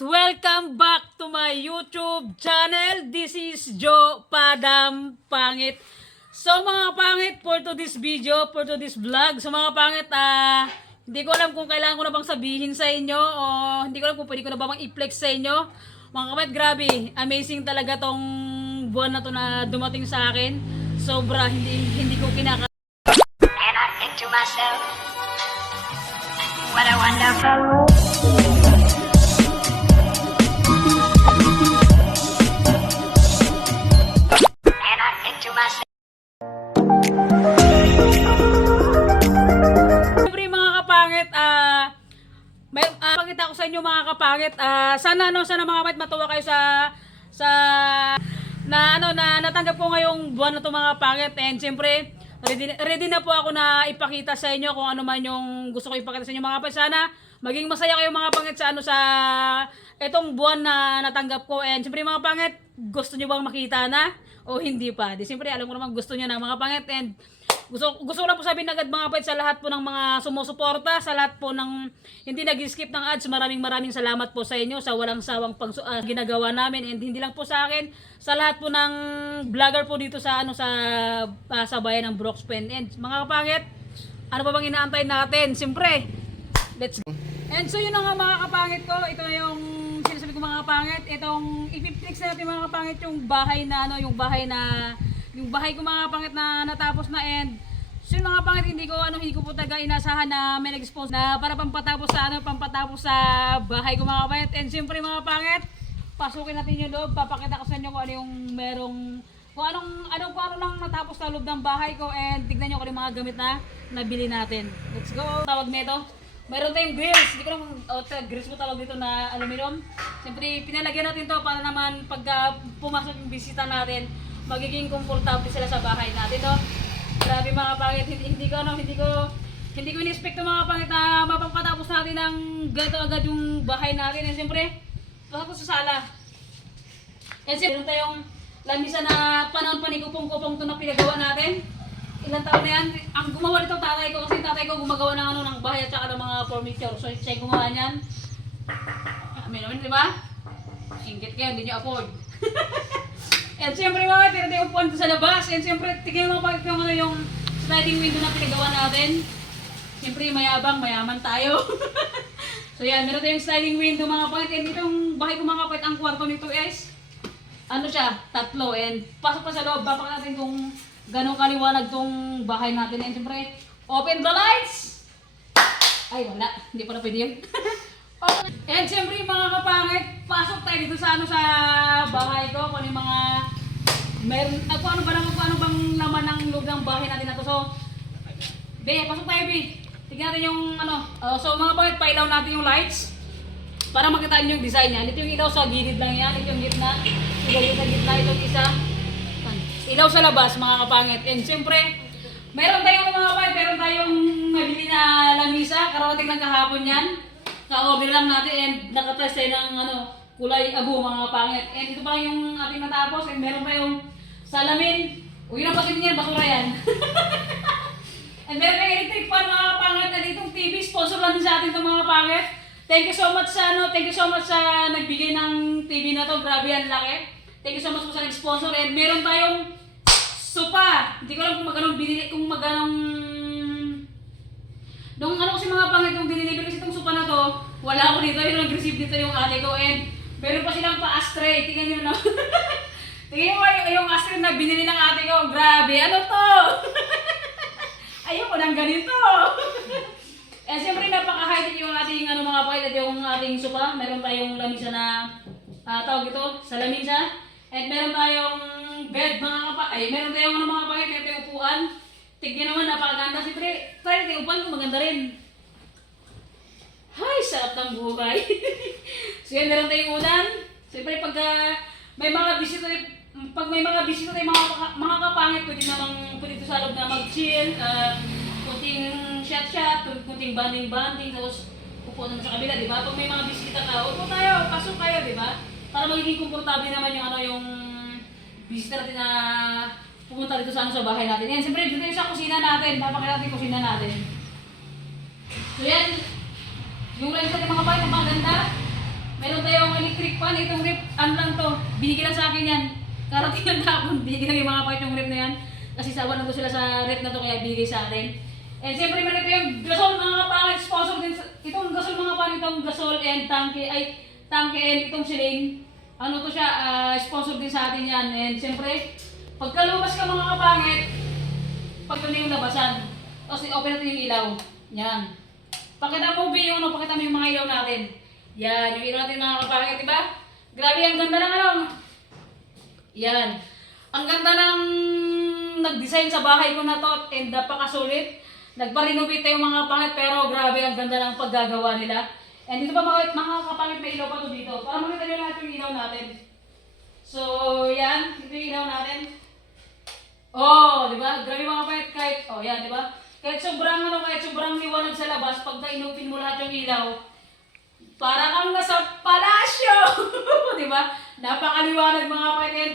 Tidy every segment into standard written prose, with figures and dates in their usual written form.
Welcome back to my YouTube channel. This is Joe Padam Pangit. So mga pangit, for to this video, for to this vlog, so mga pangit, hindi ko alam kung kailangan ko na bang sabihin sa inyo o hindi ko alam kung pwede ko na bang i-flex sa inyo. Mga kapatid, grabe, amazing talaga tong buwan na to na dumating sa akin. Sobra, hindi ko kinaka. And I think to myself, what a wonderful world. And I think to myself, Siyempre mga kapangit, pakita ko sa inyo mga kapangit, sana mga kapangit matuwa kayo na natanggap ko ngayong buwan na to mga kapangit. And siyempre ready na po ako na ipakita sa inyo kung ano man yung gusto ko ipakita sa inyo mga kapangit. Sana maging masaya kayo mga kapangit sa etong buwan na natanggap ko. And siyempre mga kapangit, gusto nyo bang makita na o hindi pa? Di siyempre alam ko naman gusto nyo na mga kapangit. And gusto ko lang po sabihin agad mga kapatid sa lahat po ng mga sumusuporta, sa lahat po ng hindi nag-skip ng ads, maraming salamat po sa inyo sa walang sawang ginagawa namin. And hindi lang po sa akin, sa lahat po ng vlogger po dito sa sa bayan ng Brookspen. And mga kapangit, ano pa bang inaantay natin? Siyempre, let's go. And so yun na nga mga kapangit ko, ito na yung sinasabi ko mga kapangit, itong ipiplex natin mga kapangit yung bahay ko mga kapangit na natapos na. And so yun mga kapangit, hindi ko po talaga inasahan na may nag-expose na para pampatapos sa bahay ko mga kapangit. And siyempre mga kapangit, pasukin natin yung loob, papakita ko sa inyo kung ano yung kung ano lang natapos sa loob ng bahay ko. And tignan nyo kung yung mga gamit na nabili natin. Let's go. Tawag nito, mayroon tayong grills. Hindi ko lang grills mo tawag dito na aluminum. Siyempre pinalagyan natin to para naman pagka pumasok yung bisita natin, magiging komportable sila sa bahay natin, no? Grabe mga kapangit, hindi ko in-expect mga kapangit na mapapatapos natin ng ganito agad yung bahay natin. And siyempre, pasok sa sala. And siyempre, meron tayong lamisa na panahon pa ni Kupong-Kupong ito na pinagawa natin. Ilang taon na yan. Ang gumawa nito tatay ko, kasi tatay ko gumagawa ng bahay at saka ng mga furniture. So siya yung gumawa niyan. Amin naman, di ba? Ingit kayo, hindi nyo afford. And siyempre mga tira yung upuan sa labas. And siyempre, tignan mo pa yung sliding window na pinagawa natin. Siyempre, mayaman tayo. So yan, meron tayong sliding window mga kapatid. And itong bahay ko mga kapatid, ang kwarto nito is, tatlo. And pasok pa sa loob, bapak natin kung gano'ng kaliwanag tong bahay natin. And siyempre, open the lights! Ay, wala. Hindi pa na pwede yun. And siyempre mga kapangit, pasok tayo dito sa bahay ko. Kung ano yung mga kung ano bang laman ng loob ng bahay natin na to. So, pasok tayo, tignan natin yung so mga kapangit, pailaw natin yung lights para makita nyo yung design niya. Ito yung ilaw sa gilid lang yan. Ito yung gitna. Ilaw yung sa gitna. Ito yung isa. Ilaw sa labas mga kapangit. And siyempre, meron tayong nabili na lamisa. Karating lang kahapon yan. Ka-order lang natin and nakapress tayo ng kulay abo mga kapangit. And ito pa yung ating natapos. And meron pa yung salamin. Huwag yun ang pasin niya, basura yan. And meron tayong electric fan mga kapangit. And itong TV, sponsor lang din sa atin itong mga kapangit. Thank you so much sa nagbigay ng TV na to. Grabe yan, laki. Thank you so much po sa nag-sponsor. And meron tayong sopa. Hindi ko alam kung magkanong nung kasi mga pangit yung dinilibre kasi itong sopa na to, wala ako dito, yung nag-receive dito yung ate ko. And meron pa silang pa-ashtray. Tingnan nyo na. Tingnan mo yung ashtray na binili ng ate ko. Grabe, ano to? Ayoko nang ganito. And siyempre napaka-high yung ating mga pangit at yung ating sopa. Meron tayong lamisa na tawag ito, sa lamisa. And meron tayong bed mga kapangit. Meron tayong mga pangit, meron tayong upuan. Tignan naman, napakaganda. Siyempre, tayo natin upan kung maganda rin. Hay, sarap ng buhay. So yan, meron tayong ulan. Siyempre, pag may mga bisita tayo, mga kapangit, pwede ito sa loob na mag-chill, kunting shot, kunting banding, tapos upo naman sa kabila, di ba? Pag may mga bisita ka, upo tayo, pasok kayo, di ba? Para magiging komportable naman yung bisita natin na pumunta dito sa bahay natin. Yan, siyempre dito yung sa kusina natin. Papakita natin yung kusina natin. So yan, yung lens natin mga kapatid, maganda. Meron tayong akin itong rip, ano lang to, binigyan lang sa akin yan. Karating lang tapon, binigyan lang yung mga pangit yung rip na yan. Kasi sawa na sila sa rip na to, kaya binigay sa akin. And siyempre man ito yung gasol mga pangit, sponsor din, itong gasol mga pangit, itong gasol and tangke and itong siling. Ano to siya, sponsor din sa atin yan. And siyempre, pagkalabas ka mga kapangit, pag ito na yung labasan. Tapos i-open natin yung ilaw. Yan. Pakita mo yung ano, pakita mo yung mga ilaw natin. Yan, yung ilaw natin mga kapangit, diba? Grabe, ang ganda ng ano. Yan. Ang ganda ng nag-design sa bahay ko na to and napakasulit. Nagpa-renovate tayo mga kapangit pero grabe ang ganda ng paggagawa nila. And dito pa mga kapangit may ilaw pa to dito. Para makita nyo lahat yung ilaw natin. So, yan. Ito yung ilaw natin. Oh, di ba? Grabe mga kapangit kahit, oh yan, di ba? Kahit sobrang liwanag sa labas, pagka inupin mo lahat yung ilaw, para kang nasa palasyo! Di ba? Napakaliwanag mga kapatid.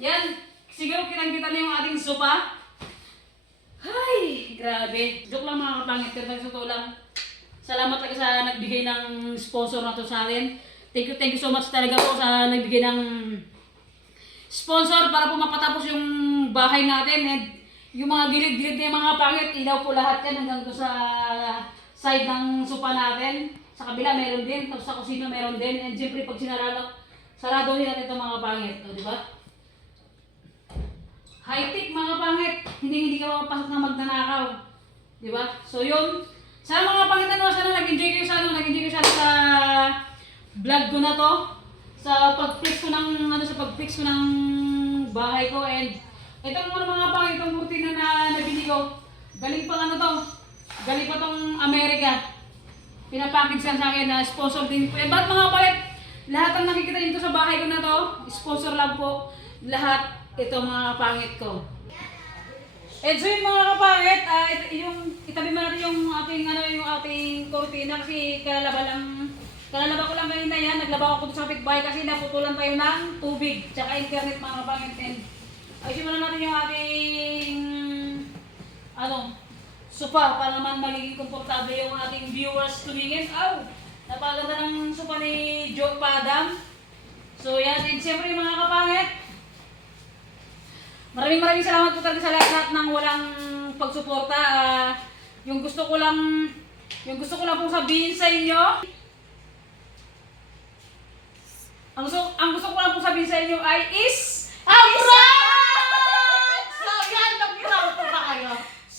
Yan, siguro kitang-kita na yung ating sopa. Ay, grabe. Joke lang mga kapangit, pero sa totoo lang. Salamat talaga sa nagbigay ng sponsor na to sa atin. Thank you so much talaga po sa nagbigay ng sponsor para po mapatapos yung bahay natin. And yung mga gilid-gilid na yung mga pangit, ilaw po lahat yan hanggang to sa side ng sopa natin. Sa kabila meron din, tapos sa kusina meron din. And siyempre pag sarado nila ito mga pangit. O, di ba? High-tech mga pangit. Hindi ka mapasok na magnanakaw. Di ba? So yun. Sana mga pangit ano, sana nag-enjoy kayo sa vlog ko na to. Sa pag-fix ko ng bahay ko. And itong mga pangit, itong kurtina na nabili ko. Galing pa galing pa tong Amerika. Pinapackage sa akin na sponsor din po. Eh, ba't mga palit? Lahat ang nakikita dito sa bahay ko na to, sponsor lang po. Lahat ito mga pangit ko. Eh, so yun mga kapangit, itabi mo natin yung ating kurtina kasi kalalaba ko lang kanina yan. Naglaba ako sa kapitbahay kasi naputulan tayo ng tubig, tsaka internet mga kapangit. And ayusin mo na natin yung ating sopa para naman magiging komportable yung ating viewers tumingin. Napaganda ng sopa ni Joe Padam. So yan, and siyempre mga kapangit, maraming salamat po talaga sa lahat ng walang pagsuporta. Yung gusto ko lang pong sabihin sa inyo, ang gusto ko lang pong sabihin sa inyo ay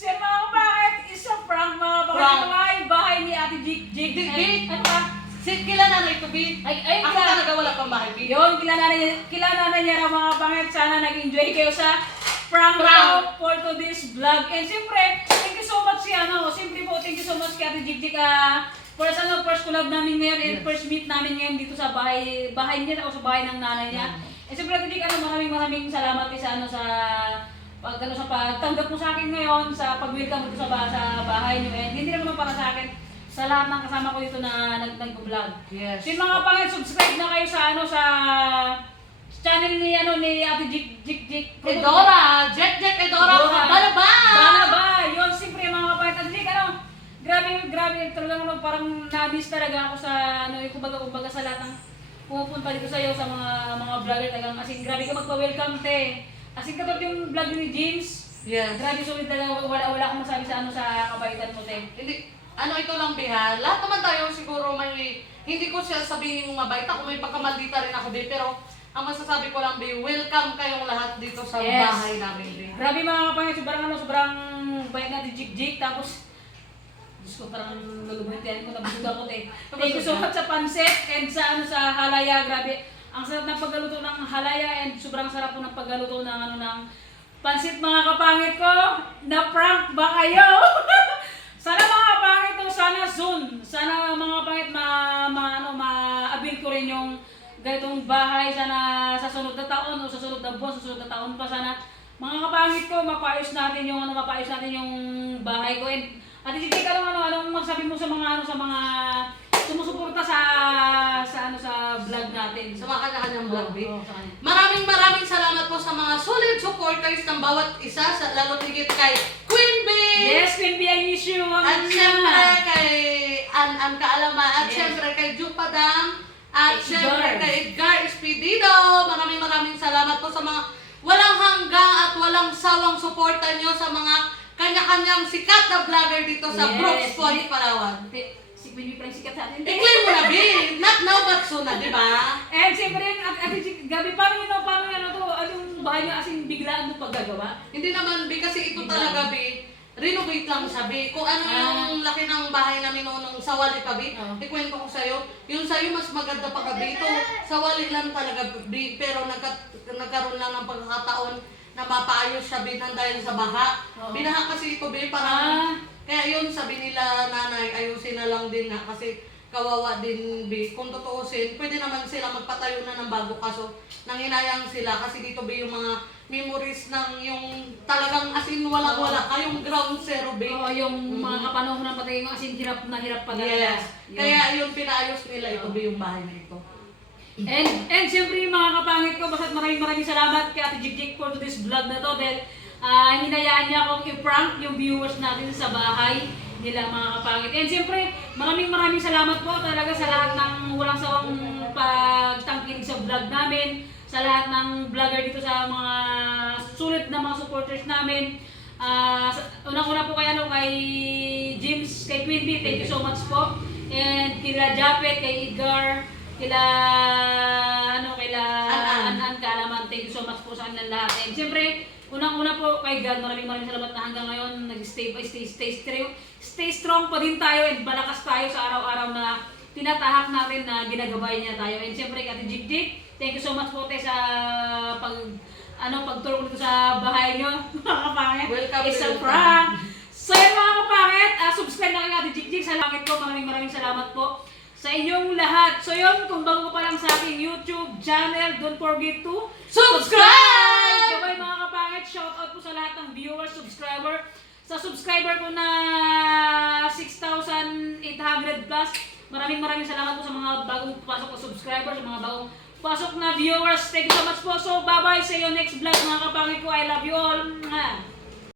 Sir mga kapangit, isang prank mga kapangit. Bahay ni Ate Jig. Ano ba? Kilala na ito, B. Ako talaga wala pang bahay, B. Yun, kilala niya raw mga kapangit. Sana nag-enjoy kayo sa prank for today's vlog. And siyempre, thank you so much thank you so much kay Ate Jig. First collab namin ngayon and first meet namin ngayon dito sa bahay niya o sa bahay ng nanay niya. And siyempre Ate Jig, maraming salamat sa pagtanggap mo sa akin ngayon, sa pag-welcome mo sa bahay niyo. And hindi naman para sa akin, sa lahat ng kasama ko dito na nag-vlog. Yes. So yung mga pangit, subscribe na kayo sa channel ni Ate Jig. Edora! Jack Edora! Banaba! Yun, siyempre mga kapangit. Ate Jig, grabe, talagang parang na-miss talaga ako sa, kumbaga sa lahat ng pumupunta dito sa'yo, sa mga vlogger. Kasi grabe ka magpa-welcome, te. Kasi katulad yung vlog ni James. Yes. Grabe, sulit talaga. Wala akong masabi sa kabaitan mo, te. Hindi, ito lang, Biha. Lahat naman tayo siguro hindi ko siya sabihin mabait ako, may pagkamaldita rin ako, B. Pero, ang masasabi ko lang, B, welcome kayong lahat dito sa bahay namin, B. Grabe mga kapangit, sobrang bait natin Jig. Tapos, Diyos ko, parang nalubuntian ko, nabusog ako, te. Thank you so much sa pansit and sa halaya. Grabe. Ang sarap ng paggaluto ng halaya and sobrang sarap po ng paggaluto ng pansit mga kapangit ko. Na-prank ba kayo? Sana mga kapangit ko, sana soon. Sana mga kapangit ma-abil ko rin yung ganitong bahay. Sana sa sunod na taon o sa sunod na buwan, sa sunod na taon pa sana. Mga kapangit ko, mapayos natin yung bahay ko. And Ate Jig, anong magsabi mo sa mga sumusuporta sa vlog natin? Sa mga kanya-kanyang vlog, B. Maraming salamat po sa mga solid supporters ng bawat isa, lalo higit kay Queen B. Yes, Queen B, I miss you. At syempre kay An Kaalama. At syempre kay Jupadam. At Kay syempre Edgar. kay Edgar Espedido, maraming salamat po sa mga walang hanggang at walang sawang suporta nyo sa mga kanya-kanyang sikat na vlogger dito sa Yes. Brooks Point, Palawan. Si Queenie pa rin sikat sa atin. I-claim mo na, B. Not now, but soon na, di ba? And siyempre, Gabi, paano ano to, anong bahay niya asing biglaan mo paggagawa? Hindi naman, B, kasi ito talaga, B. Renovate lang siya, B. Kung ano yung laki ng bahay namin noon nung sa wali pa, B. Oo. Ikwento ko sa'yo. Yung sa'yo, mas maganda pa ka, B. Ito, sa wali lang talaga, B. Pero nagkaroon lang ng pagkakataon na mapaayos siya, B, nang dahil sa baha. Oo. Binaha kasi ito, B, parang... Kaya yun, sabi nila, nanay, ayusin na lang din nga kasi kawawa din, B. Kung tutuusin, pwede naman sila magpatayo na ng bago kaso nanginayang sila kasi dito, B, yung mga memories ng yung talagang as in walang-wala kayong ground zero, B. Oo, yung mga kapanahon ng patay yung asin hirap na hirap pa talaga. Yes. Yun. Kaya yun, pinaayos nila ito, B, yung bahay na ito. And siyempre yung mga kapangit ko, basta maraming salamat kay Ate Jigjig for this vlog na to dahil hinayaan niya akong i-prank yung viewers natin sa bahay nila mga kapangit. And siyempre, maraming salamat po talaga sa lahat ng walang sawang pagtangkilig sa vlog namin, sa lahat ng vlogger dito sa mga sulit na mga supporters namin. Unang-una po kay James, kay Queen Bee, thank you so much po. And kila Japet, kay Edgar, kila Anan Kalaman, thank you so much po sa kanilang lahat. And siyempre, unang-una po kay God, maraming salamat na hanggang ngayon stay strong pa din tayo and malakas tayo sa araw-araw na tinatahak natin na ginagabay niya tayo. And siyempre kay Ate Jigjig, thank you so much po sa pagtulong dito sa bahay niyo. Mga kapangit. Welcome, It's a welcome. prank. So yun mga kapangit, subscribe na kay Ate Jigjig sa langit ko. Maraming salamat po sa inyong lahat. So yun, kung bago pa lang sa aking YouTube channel, don't forget to Subscribe! Bye mga kapangit, shout out po sa lahat ng viewers, subscriber. Sa subscriber ko na 6,800 plus, maraming salamat po sa mga bagong pasok na subscriber, sa mga bagong pasok na viewers. Thank you so much po. So bye bye, see you next vlog mga kapangit ko. I love you all.